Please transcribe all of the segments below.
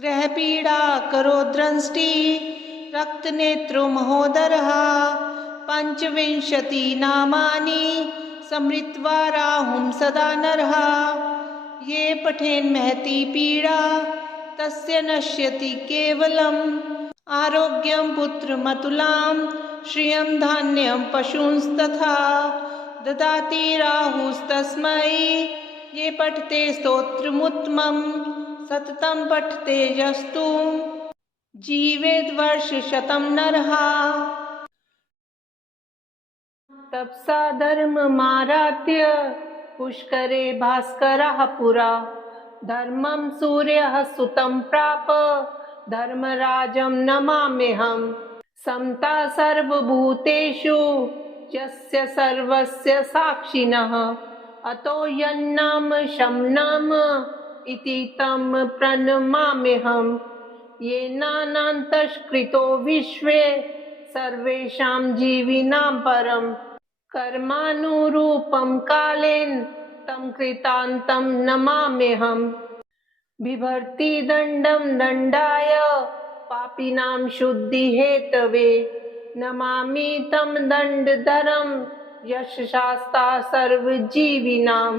ग्रहपीडा करोद्रंष्टि रक्तनेत्रो महोदरः पंचविंशति नामानि समृत्वा राहुं सदा नरः ये पठेन् महती पीडा तस्य नश्यति केवलम् आरोग्यं पुत्रमतुलां श्रियं धान्यं पशूंस्तथा ददाति राहुस्तस्मै ये पठते स्तोत्रमुत्तमं सततं पठते यस्तु जीवेद् वर्षशतं नरः तपसा धर्ममाराध्य पुष्करे भास्करः पुरा धर्मं सूर्यः सुतं प्राप धर्मराजं नमाम्यहम् समता सर्वभूतेषु यस्य सर्वस्य साक्षिणः अतो यन्नाम शमनम् इति तं प्रणमाम्यहम् येनान्तष्कृतो विश्वे सर्वेषां जीविनां परम् कर्मानुरूपं कालेन तं कृतान्तं नमाम्यहम् बिभर्ति दण्डं दण्डाय पापिनां शुद्धिहेतवे नमामि तं दण्डधरं यशशास्ता सर्वजीविनां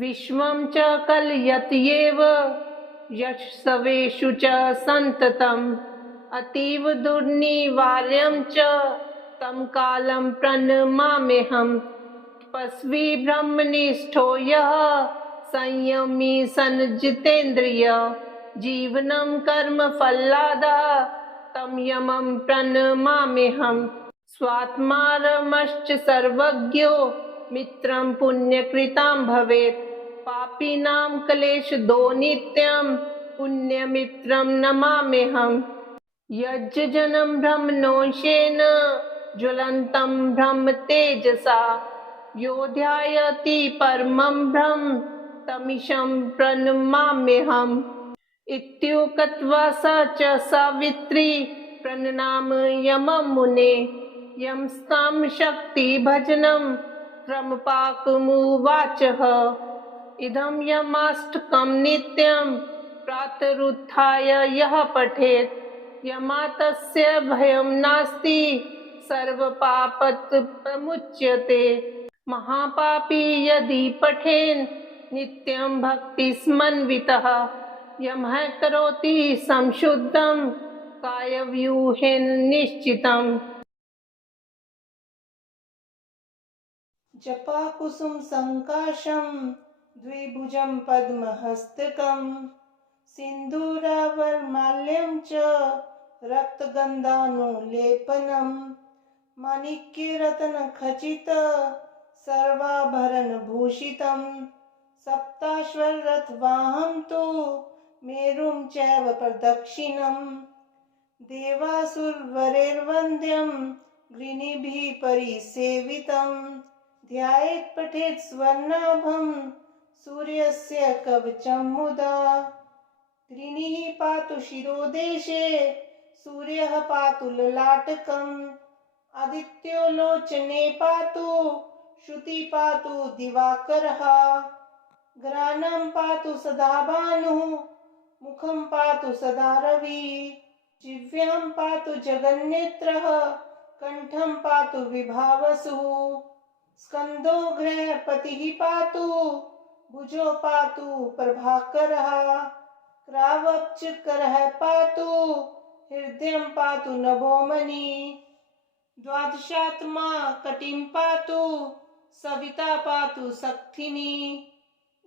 विश्वं च कलयत्येव यशस्वेषु च सन्ततम् अतीव दुर्निवार्यं च तं कालं प्रणमाम्यहम् तपस्वी ब्रह्मनिष्ठो यः संयमी सन् जितेन्द्रिय जीवनं कर्मफलादः तं यमं प्रणमाम्यहम् स्वात्मारमश्च सर्वज्ञो मित्रं पुण्यकृतां भवेत् पापिनां क्लेशदो नित्यं पुण्यमित्रं नमाम्यहम् यज्जनं ब्रह्मणोषेण ज्वलन्तं ब्रह्म तेजसा यो ध्यायति परमं ब्रह्म तमीशं प्रणमाम्यहम् इत्युक्त्वा स च सावित्री प्रणनामयमं मुने यं स्तं शक्तिभजनं क्रमपाकमुवाचः इदं यमाष्टकं नित्यं प्रातरुत्थाय यः पठेत् यमातस्य भयं नास्ति सर्वपापात् प्रमुच्यते महापापी यदि पठेन् नित्यं भक्तिसमन्वितः यमः करोति संशुद्धं कायव्यूहेन निश्चितम् जपाकुसुम संकाशं द्विभुजं पद्महस्तकं सिन्दूरावरमाल्यं च रक्तगन्धानुलेपनं माणिक्यरत्नखचित सर्वाभरणभूषितं सप्ताश्वरथवाहं तु मेरुं चैव प्रदक्षिणं देवासुरवरैर्वन्द्यं गृणिभिः परिसेवितं ध्यायेत् पठेत् स्वर्णाभं सूर्यस्य कवचं मुदा गृणिः पातु शिरोदेशे सूर्यः पातु ललाटकम् आदित्यो लोचने पातु श्रुति पातु दिवाकरः घ्राणं पातु सदा भानुः मुखं पातु सदा रविः जिह्वां पातु जगन्नेत्रः कंठं पातु विभावसुः स्कंदो गृहपतिः पातु भुजो पातु प्रभाकरः क्रावच्चकरः पातु हृदयं पातु नभोमणि द्वादशात्मा कटिं पातु सविता पातु सक्थिनी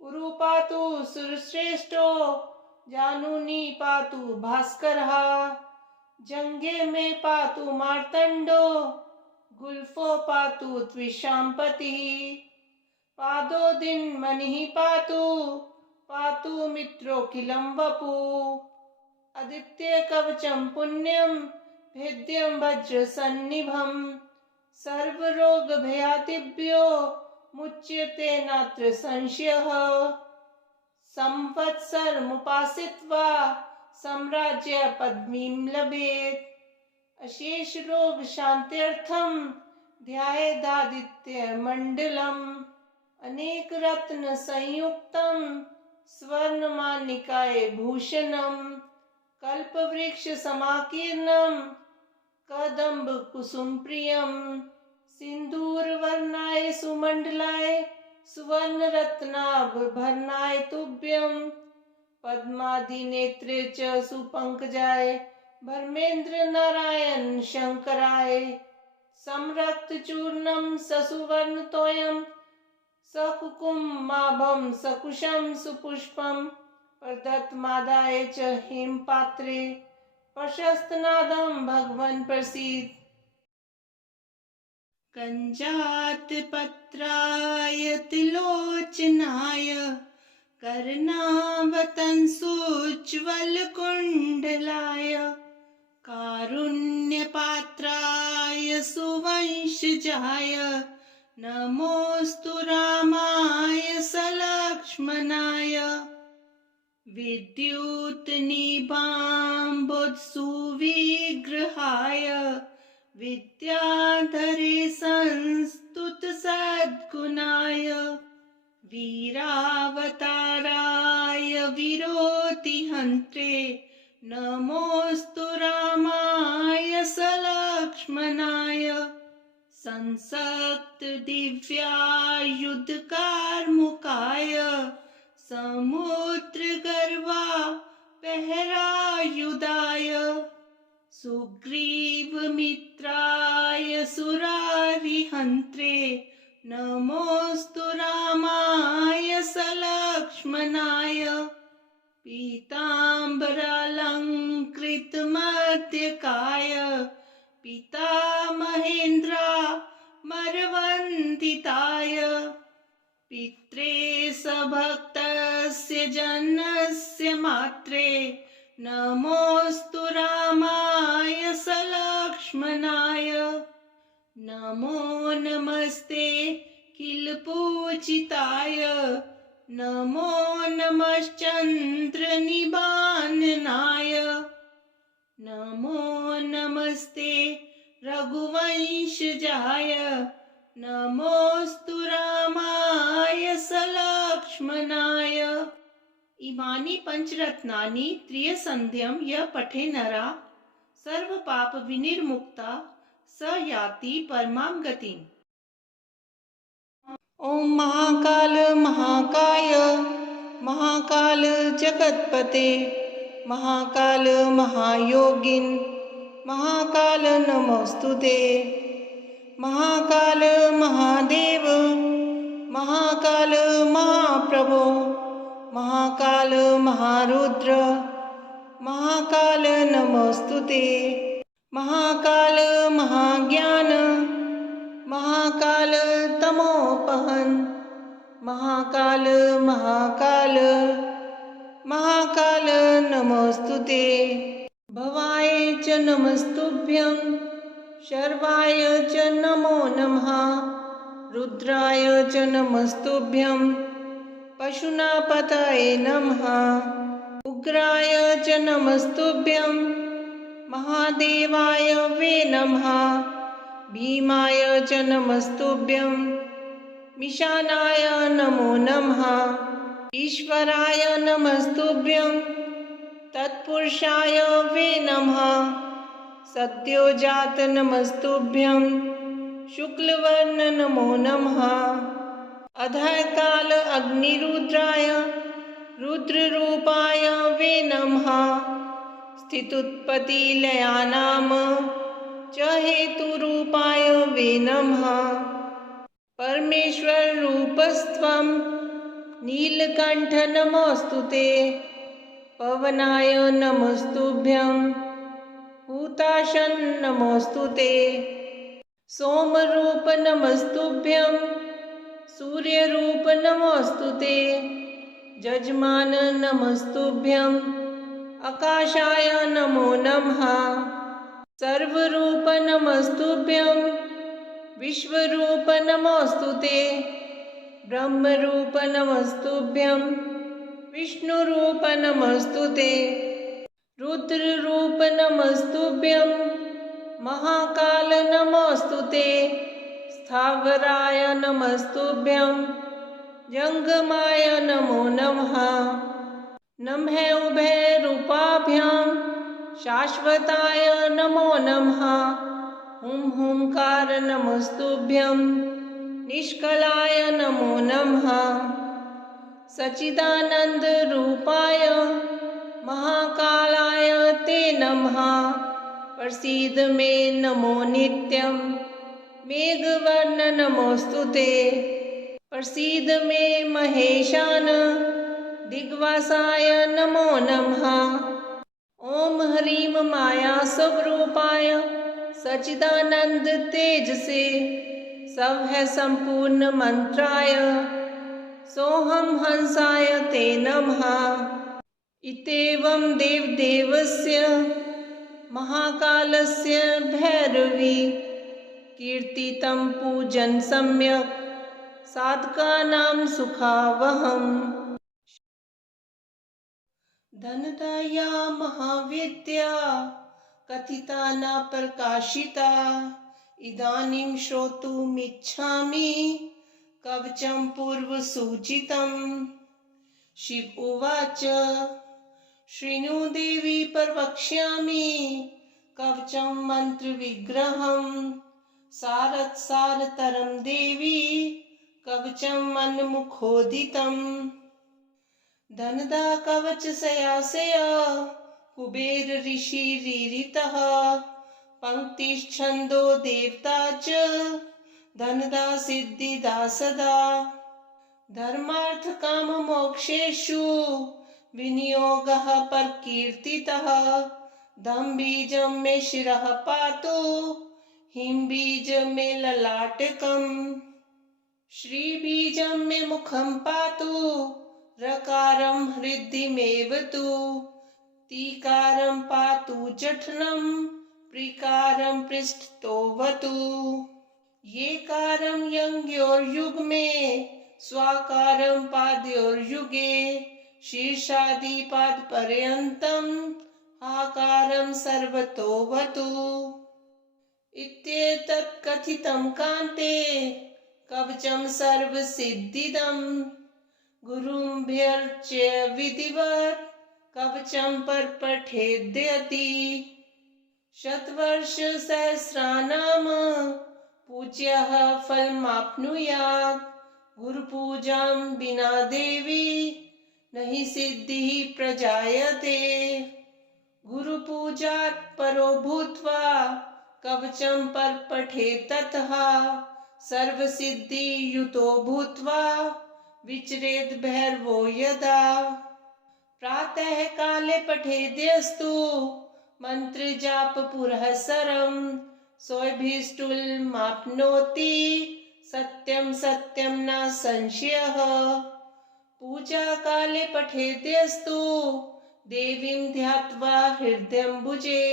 उरु पातु सुरश्रेष्ठो जानुनी पातु भास्करः जंगे में पातु मार्तंडो गुल्फो पातु त्विषाम्पतिः पादो दिन मनिः पातु पातु मित्रोऽखिलं वपु आदित्य कवचं पुण्यं भेद्यं वज्रसन्निभं सर्वरोगभयादिभ्यो मुच्यते नात्र संशयः संवत्सरमुपासित्वा साम्राज्य पदवीं लभेत् अशेष रोग शान्त्यर्थं ध्यायेदादित्य मंडलम् अनेक रत्न संयुक्तं स्वर्णमाणिकाय भूषणम् कल्पवृक्ष समाकीर्णं कदम्ब कुसुम प्रियं सिंदूरवर्णाय सुमंडलाय सुवर्ण रत्नाभरणाय तुभ्यं पद्मादिनेत्रे च सुपंकजाय धर्मेन्द्र नारायण शंकराय संरक्त चूर्णं ससुवर्ण तोयं सकुकुमाभं सकुशं सुपुष्पं प्रदत्तमादाय च हेमपात्रे प्रशस्तनादं भगवन् प्रसीद। कञ्जातपत्राय तिलोचनाय कर्णावतंसोज्ज्वलकुण्डलाय कारुण्यपात्राय सुवंशजाय नमोऽस्तु रामाय सलक्ष्मणाय विद्युत्निभाम्बुधसुविग्रहाय विद्याधरे संस्तुत सद्गुणाय वीरावताराय विरोतिहन्त्रे नमोऽस्तु रामाय सलक्ष्मणाय संसक्त दिव्यायुधकार्मुकाय समुद्रगर्वा पहरायुधाय सुग्रीवमित्राय सुरारिहन्त्रे नमोऽस्तु रामाय सलक्ष्मणाय पीताम्बरालङ्कृतमध्यकाय पितामहेन्द्रामरवन्दिताय पित्रे सभक्तस्य जनस्य मात्रे नमोऽस्तु रामाय सलक्ष्मणाय नमो नमस्ते किलपूजिताय नमो नमश्चन्द्रनिबाननाय नमो नमस्ते रघुवंशजाय नमोऽस्तु रामाय सलक्ष्मणाय। इमानि पंचरत्नानि त्रियसन्ध्यं यः पठे नरा सर्वपाप विनिर्मुक्ता स याति परमां गतिम्। ओम महाकाल महाकाय महाकाल जगतपते महाकाल महायोगिन महाकाल नमोस्तुते महाकाल महादेव महाकाल महाप्रभो महाकाल महारुद्र महाकाल नमोस्तुते महाकाल महाज्ञान महाकाल तमोपहन महाकाल महाकाल महाकाल नमोस्तुते भवाय च नमस्तुभ्यं शर्वाय च नमो नमः रुद्राय च नमस्तुभ्यं पशुनापतये नमः उग्राय च नमस्तुभ्यं महादेवाय वे नमः भीमाय च नमस्तुभ्यं मिशानाय नमो नमः ईश्वराय नमस्तुभ्यं तत्पुरुषाय वे नमः सद्योजात नमस्तुभ्यं शुक्लवर्ण नमो नमः अधःकाल अग्निरुद्राय रुद्ररूपाय वे नमः स्थित्युत्पत्तिलयानां च हेतुरूपाय वे नमः परमेश्वर रूपस्त्वं नीलकंठ नमोस्तुते पवनाय नमस्तुभ्यं हुताशन नमोस्तुते सोमरूप नमस्तुभ्यं सूर्यरूप नमोस्तुते जजमान नमस्तुभ्यं आकाशाय नमो नमः सर्वरूप नमस्तुभ्यं विश्वरूप नमोस्तुते ब्रह्मरूप नमस्तुभ्यं विष्णुरूप नमस्तुते रुद्ररूप नमस्तुभ्यं महाकाल नमोस्तुते स्थावराय नमस्तुभ्यं जंगमाय नमो नमः नमः उभय रूपाभ्यां शाश्वताय नमो नमः। हुं हुंकार नमस्तुभ्यं निष्कलाय नमो नमः। सच्चिदानंद रूपाय महाकालाय ते नमः। प्रसीद मे नमो नित्यं मेघवर्ण नमोस्तुते। प्रसीद मे महेशान दिग्वासाय नमो नमः। ओम ह्रीं माया स्वरूपाय सच्चिदानंद तेजसे सब है संपूर्ण मंत्राय सोहम हंसाय ते नमः। इत्येवं देवदेवस्य महाकालस्य भैरवी कीर्तितं पूजन सम्यक् साधकानां सुखावहम्। धनदाया महाविद्या कथिता न प्रकाशिता इदानीं श्रोतुमिच्छामि कवचं पूर्वसूचितम्। शिव उवाच शृणु देवी प्रवक्ष्यामि कवचं मन्त्रविग्रहम् सारतरं देवी कवचं मन्मुखोदितम्। धनदा कवचस्यास्य कुबेर ऋषिरीरितः पंक्तिश्छन्दो देवता च धनदा सिद्धिदा सदा। धर्मार्थ काम मोक्षेषु विनियोगः प्रकीर्तितः। धम बीजं मे शिरः पातु हिम बीज मे ललाटकम्। श्री बीजं मे मुखं पातु रकारं हृदिमेवतु। तीकारं पातु जठरं प्रीकारं पृष्ठतोऽवतु। येकारं यङ्योर्युग्मे स्वाकारं पादयोर्युगे शीर्षादिपादपर्यन्तम् आकारं सर्वतोऽवतु। इत्येतत् कथितं कान्ते कवचं सर्वसिद्धिदम्। गुरुभ्यर्च्य विधिवत् कवचं परपठेद्यति। शतवर्ष सहस्राणां पूज्यः फलमाप्नुयात्। गुरुपूजां विना देवी नहि सिद्धिः प्रजायते। गुरुपूजात् परो भूत्वा कवचं परपठेत् ततः सर्वसिद्धियुतो भूत्वा विचरेद् भैरवो यदा। प्रातः काले पठेद्यस्तु मंत्रजाप पुरःसरं सोऽभीष्टुलमाप्नोति सत्यं सत्यं न संशयः। पूजा काले पठेद्यस्तु देवीं ध्यात्वा हृदयम्बुजे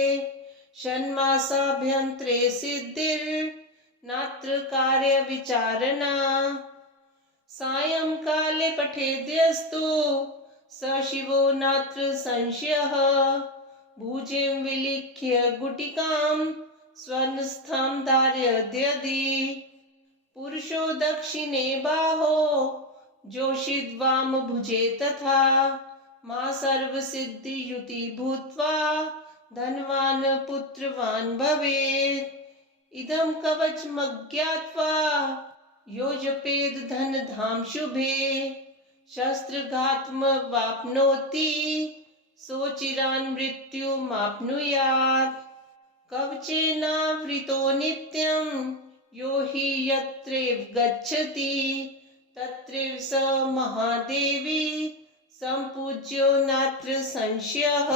षण्मासाभ्यन्तरे सिद्धिर्नात्र कार्यविचारणा। सायंकाले पठेद्यस्तु स शिवो नात्र संशयः। भुजं विलिख्य गुटिकां स्वर्णस्थं धारयद्यदि। पुरुषो दक्षिणे बाहो जोषिद्वाम भुजे तथा। मा सर्वसिद्धियुति भूत्वा धनवान् पुत्रवान् भवेत्। इदं कवचमज्ञात्वा यो जपेद धनधाम शुभे शस्त्रघातमवाप्नोति सोचिरान् मृत्युमाप्नुयात्। कवचेनावृतो नित्यं यो हि यत्रैव गच्छति तत्रैव स महादेवी सम्पूज्यो नात्र संशयः।